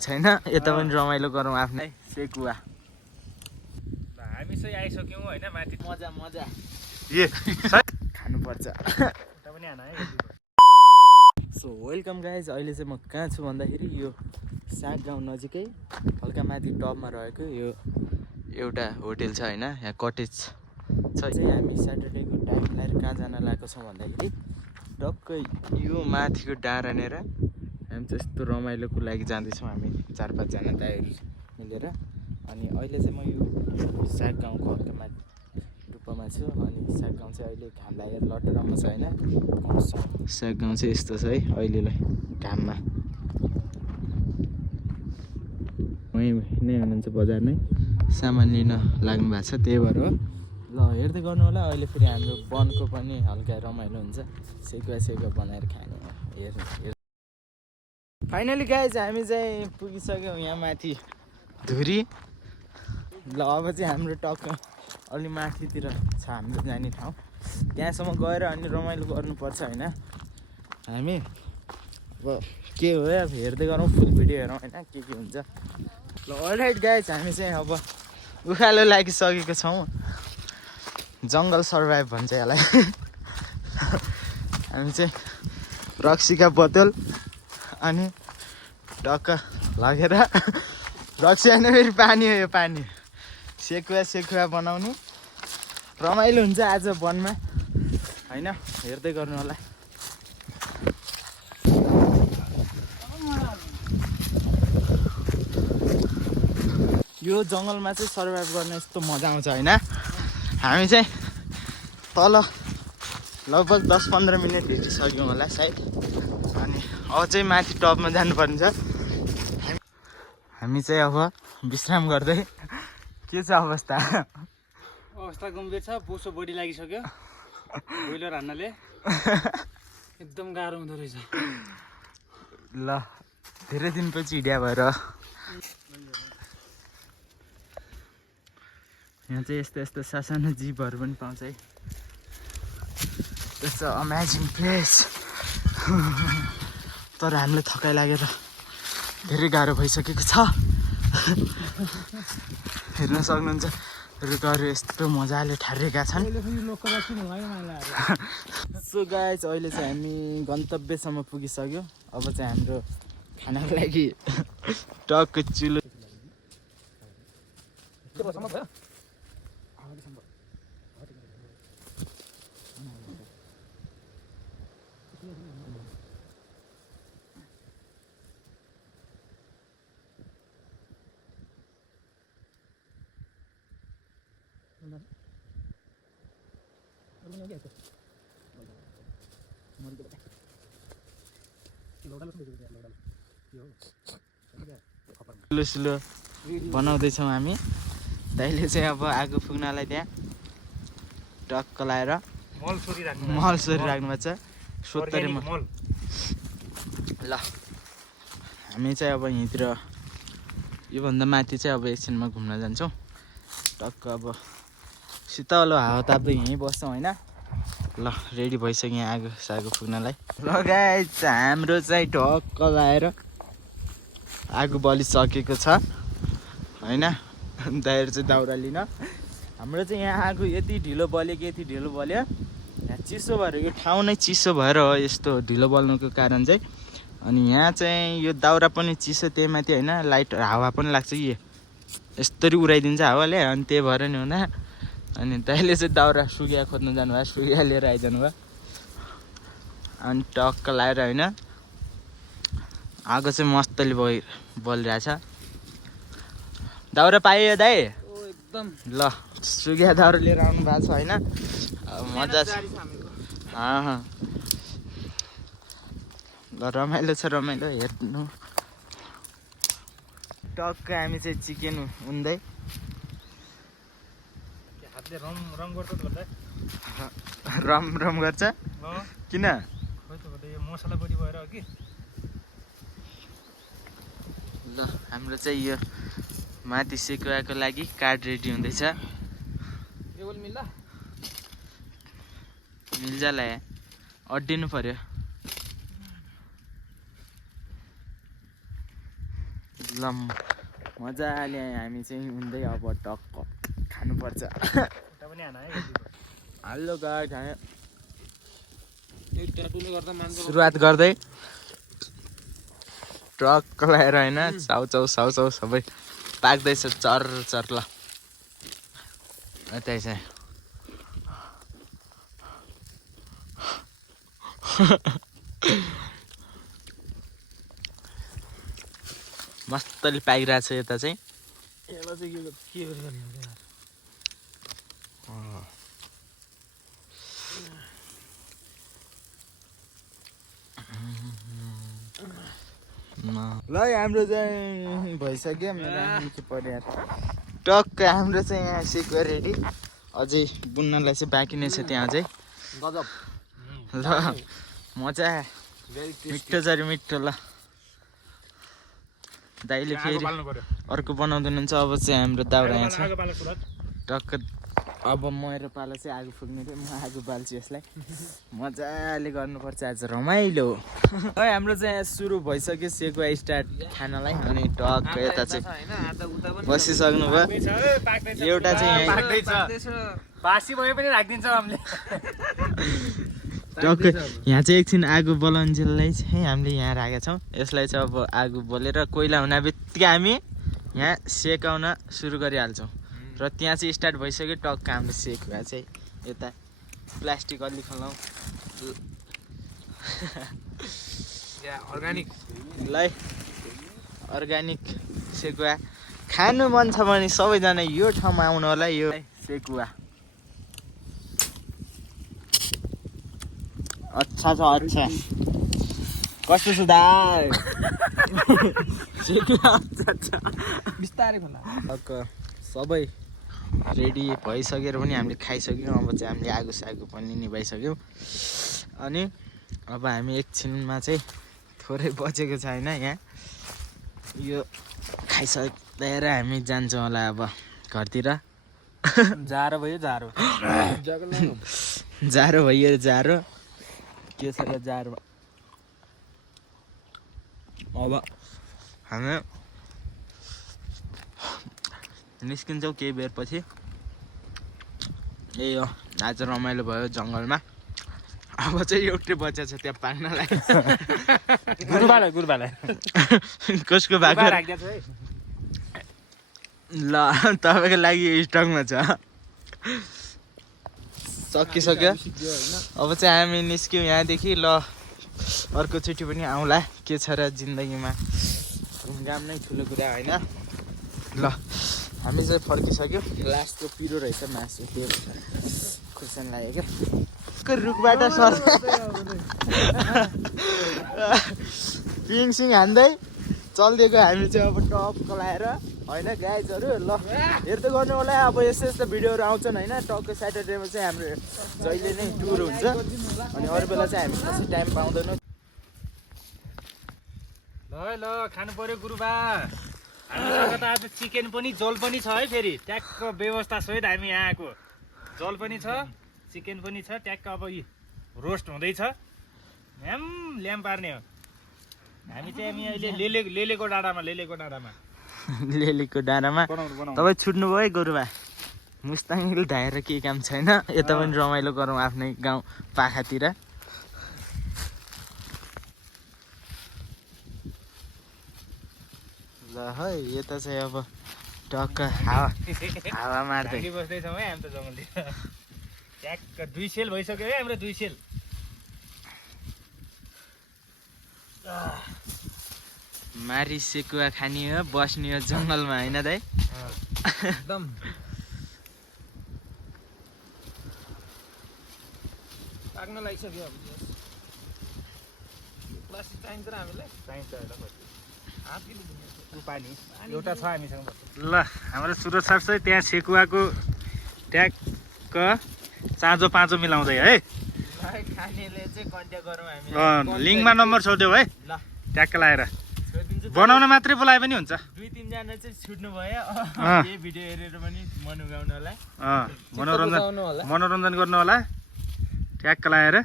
छैन यता पनि रमाइलो गरौँ आफ्नै सेकुवा हामी चाहिँ आइसक्यौँ होइन माथि मजा मजा ए खानुपर्छ उता पनि आना है सो वेलकम गाइज अहिले चाहिँ म कहाँ छु भन्दाखेरि यो साग गाउँ नजिकै हल्का माथि टपमा रहेको यो एउटा होटेल छ होइन यहाँ कटेज छ चाहिँ हामी स्याटरडेको टाइम लिएर कहाँ जान लागेको छौँ भन्दाखेरि टक्कै यो माथिको डाँडानेर हामी चाहिँ यस्तो रमाइलोको लागि जाँदैछौँ हामी 4-5 जना दाइहरू मिलेर अनि अहिले चाहिँ म यो साग गाउँको हल्का माथि टुप्पामा छु अनि साग गाउँ चाहिँ अहिले घाम लागेर लटरमा छ होइन साग गाउँ चाहिँ यस्तो छ है अहिलेलाई घाममा वहीँ नै हुनुहुन्छ बजार नै सामान लिन लाग्नु भएको छ त्यही भएर हो ल हेर्दै गर्नु होला अहिले फेरि हाम्रो वनको पनि हल्का रमाइलो हुन्छ सेकुवा बनाएर खाने हेर्नु फाइनली गाइज हामी चाहिँ पुगिसक्यौँ यहाँ माथि धुरी ल अब चाहिँ हाम्रो टक्क अलि माथितिर छ हाम्रो जाने ठाउँ त्यहाँसम्म गएर अनि रमाइलो गर्नुपर्छ होइन हामी अब के हो अब हेर्दै गरौँ फुल भिडियो हेरौँ होइन के हुन्छ ल अलराइट गाइज हामी चाहिँ अब उकालो लागिसकेको छौँ जङ्गल सर्भाइभ भन्छ यसलाई हामी चाहिँ रक्सीका बोतल अनि टक्क लगेर रक्सी होइन फेरि पानी हो यो पानी सेकुवा बनाउने रमाइलो हुन्छ आज वनमा होइन हेर्दै गर्नु होला यो जङ्गलमा चाहिँ सर्भाइभ गर्न यस्तो मजा आउँछ होइन हामी चाहिँ तल लगभग 10-15 मिनट हिँडिसक्यौँ होला सायद अनि अझै माथि टपमा जानुपर्ने छ हामी चाहिँ अब विश्राम गर्दै के छ अवस्था गम्भीर छ बोसो बढी लागिसक्यो बोइलर हान्नाले एकदम गाह्रो हुँदो रहेछ ल धेरै दिनपछि हिँड्या भएर यहाँ चाहिँ यस्तो सासानो जीवहरू पनि पाउँछ है त्यस्तो अमेजिङ प्लेस तर हामीलाई थकाइ लागेर धेरै गाह्रो भइसकेको छ हेर्न सक्नुहुन्छ रुखहरू यस्तो मजाले ठहरेका छन् सो गाइज अहिले चाहिँ हामी गन्तव्यसम्म पुगिसक्यो अब चाहिँ हाम्रो खानाको लागि टक्क चुलो स्लो बनाउँदैछौँ हामी दाइले चाहिँ अब आगो फुक्नलाई त्यहाँ टक्क लाएर मल सोरी राख्नु भएको छ सोत्तरीमा ल हामी चाहिँ अब यहीँतिर योभन्दा माथि चाहिँ अब एकछिनमा घुम्न जान्छौँ टक्क अब शीतल हावा ताप्दै यहीँ बस्छौँ होइन ल रेडी भइसक्यो यहाँ आगो सागो फुक्नलाई ल गाइस हाम्रो चाहिँ टक्क लाएर आगो बलिसकेको छ होइन दाइहरू चाहिँ दाउरा लिन हाम्रो चाहिँ यहाँ आगो यति ढिलो बल्यो यहाँ चिसो भएर यो ठाउँ नै चिसो भएर हो यस्तो ढिलो बल्नुको कारण चाहिँ अनि यहाँ चाहिँ यो दाउरा पनि चिसो त्यही माथि होइन लाइट हावा पनि लाग्छ कि यस्तरी उडाइदिन्छ हावाले अनि त्यही भएर नि हुँदा अनि दाइले चाहिँ दाउरा सुकिया खोज्नु जानुभयो सुकिया लिएर आइजानु भयो अनि टक्क लाएर होइन आगो चाहिँ मस्तले बलिरहेछ दाउरा पाइयो दाइ एकदम ल सुकिया दाउरा लिएर आउनु भएको छ होइन मजा छ ल रमाइलो छ हेर्नु टक्क हामी चाहिँ चिकन उन्दै रम गर्छ किन मसला बढी भएर हो कि ल हाम्रो चाहिँ यो माथि सेकुवाको लागि कार्ड रेडी हुँदैछ मिल्जाला अड्डिनु पर्यो ल ल मजाले हामी चाहिँ हुँदै अब टक्क खानुपर्छ। हाल्लो गाई खाने सुरुवात गर्दै ट्रक लगाएर होइन साउचाउ सबै पाक्दैछ चर ल त्यही चाहिँ मस्तले पाकिरहेको छ यता चाहिँ ल हाम्रो चाहिँ भइसक्यो मेरो पर्यो टक्क हाम्रो चाहिँ यहाँ सेकुवा रेडी अझै बुन्नलाई चाहिँ बाँकी नै छ त्यहाँ चाहिँ गजब ल मजा मिठो जरी मिठो ल दाइले फेरि अर्को बनाउँदैनुहुन्छ अब चाहिँ हाम्रो दाउरा यहाँ छ टक्क अब मेरो पालो चाहिँ आगो फुक्ने थियो म आगो बाल्छु यसलाई मजाले गर्नुपर्छ आज रमाइलो है हाम्रो चाहिँ यहाँ सुरु भइसक्यो सेकुवा स्टार्ट खानलाई अनि टक्क यता चाहिँ बसिसक्नु भयो एउटा चाहिँ बासी भए पनि राखिदिन्छ हामीले टक्क यहाँ चाहिँ एकछिन आगो बलुन्जेललाई चाहिँ हामीले यहाँ राखेका छौँ यसलाई चाहिँ अब आगो बलेर कोइला हुने बित्तिकै हामी यहाँ सेकाउन सुरु गरिहाल्छौँ र त्यहाँ चाहिँ स्टार्ट भइसक्यो टक्क हाम्रो सेकुवा चाहिँ यता प्लास्टिक अलि खलाउँ अर्ग्यानिक ल अर्ग्यानिक सेकुवा खानु मन छ भने सबैजना यो ठाउँमा आउनु होला यो सेकुवा अच्छा छ अच्छा कस्तो छ दाइ बिस्तारै खोला सबै रेडी भइसकेर पनि हामीले खाइसक्यौँ अब चाहिँ हामीले आगो सागो पनि निभाइसक्यौँ अनि अब हामी एकछिनमा चाहिँ थोरै बचेको छ होइन यहाँ यो खाइसकेर हामी जान्छौँ होला अब घरतिर जाडो भयो जाडो भयो जाडो के छ र जाडो अब हामी निस्किन्छौँ केही बेरपछि यही हो आज रमाइलो भयो जङ्गलमा अब चाहिँ एउटै बच्चा छ त्यहाँ पाक्नलाई कसको भएको ल तपाईँको लागि स्टकमा छ सकिसक्यो अब चाहिँ हामी निस्क्यौँ यहाँदेखि ल अर्कोचोटि पनि आउँला के छ र जिन्दगीमा घुमघाम नै ठुलो कुरा होइन ल हामी चाहिँ फर्किसक्यो लास्टको पिरो रहेछ मासु त्यो खुर्सानी लाग्यो क्या रुखबाट सर पिङसिङ हान्दै चलिदिएको हामी चाहिँ अब टक्क लाएर होइन गाइजहरू ल हेर्दै गर्नु होला अब यस्तो भिडियोहरू आउँछन् होइन टक्क स्याटरडेमा चाहिँ हाम्रो जहिले नै टुर हुन्छ अनि अरू बेला चाहिँ हामी खासै टाइम पाउँदैनौँ ल खानु पर्यो गुरुबा हामीसँग त आज चिकन पनि झोल पनि छ है फेरि ट्याक्क व्यवस्था सहित हामी यहाँ आएको झोल पनि छ चिकन पनि छ ट्याक्क अब रोस्ट हुँदैछ ल्याम पार्ने हो हामी चाहिँ हामी अहिले लेलेको डाँडामा तपाईँ छुट्नुभयो है गोरुबा मुस्ताङ धाएर केही काम छैन यता पनि रमाइलो गरौँ आफ्नै गाउँ पाखातिर ल है यता चाहिँ अब टक्क हावा मार्दै बस्दैछौँ है हामी त जङ्गलतिर ट्याक्क 2 सेल भइसक्यो है हाम्रो 2 सेल मारी सेकुवा खाने हो बस्ने हो जङ्गलमा होइन दाइ एकदम पाक्न लागिसक्यो अब प्लास्टिक चाहिन्छ र हामीलाई चाहिन्छ पानी एउटा छ हामीसँग ल हाम्रो सुरज सर चाहिँ त्यहाँ सेकुवाको ट्याक्क चाँजो पाँचो मिलाउँदै है खानेले चाहिँ कन्ट्याक्ट गरौँ हामी लिङ्कमा नम्बर छोडिदेऊ है ल ट्याक्क लगाएर बनाउन मात्रै बोलाए पनि हुन्छ 2-3 जना चाहिँ छुट्नु भयो यही भिडियो हेरेर पनि मन उगाउनु होला मनोरञ्जन गर्नु होला ट्याक्क लगाएर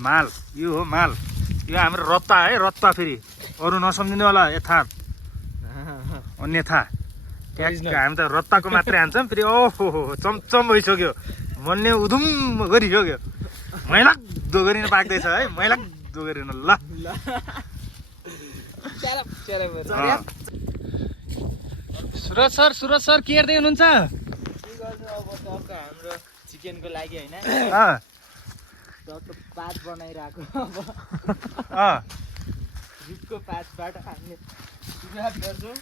माल यो हो माल यो हाम्रो रत्ता है रत्ता फेरि अरू नसम्झिनु होला यथार्थ अन्यथा ट्याक्क हामी त रत्ताको मात्रै हान्छौँ फेरि ओहो चमचम भइसक्यो भन्ने उधुम गरिसक्यो मैलाग्दो गरिन पाक्दैछ है मैलाग्दो गरिन ल सुरज सर के हेर्दै हुनुहुन्छ हाम्रो चिकनको लागि होइन पात बनाइरहेको अब रुखको पातबाट हामीले सुरुवात गर्छौँ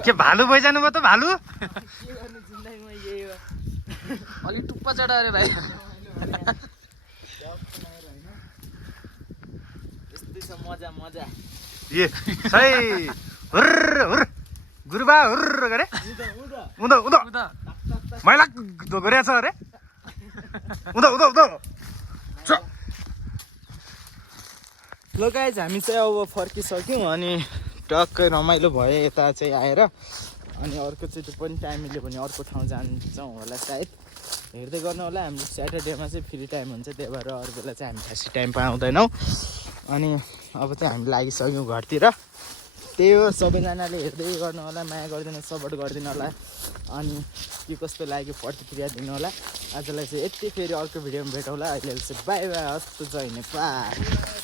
के भालु भइजानु भयो त भालु के गर्नु जिन्दगीमा यही हो अलिक टुप्पा चढा अरे भाइ यस्तै छ मजा मजा ए सै हुर्र हुर्र गुरुबा हुर्र गरे उदा उदा उता मैलाग्दो गरेछ अरे उदा उदा उदा ल गाइज हामी चाहिँ अब फर्किसक्यौँ अनि टक्कै रमाइलो भयो यता चाहिँ आएर अनि अर्कोचोटि पनि टाइम मिल्यो भने अर्को ठाउँ जान्छौँ होला सायद हेर्दै गर्नु होला हाम्रो स्याटरडेमा चाहिँ फ्री टाइम हुन्छ त्यही भएर अरू बेला चाहिँ हामी खासै टाइम पाउँदैनौँ अनि अब चाहिँ हामी लागिसक्यौँ घरतिर त्यही हो सबैजनाले हेर्दै गर्नु होला माया गरिदिनु सपोर्ट गरिदिनु होला अनि के कस्तो लाग्यो प्रतिक्रिया दिनु होला आजलाई चाहिँ यति फेरि अर्को भिडियोमा भेटौँला अहिले चाहिँ बाई बाई हस्त जय नेपाल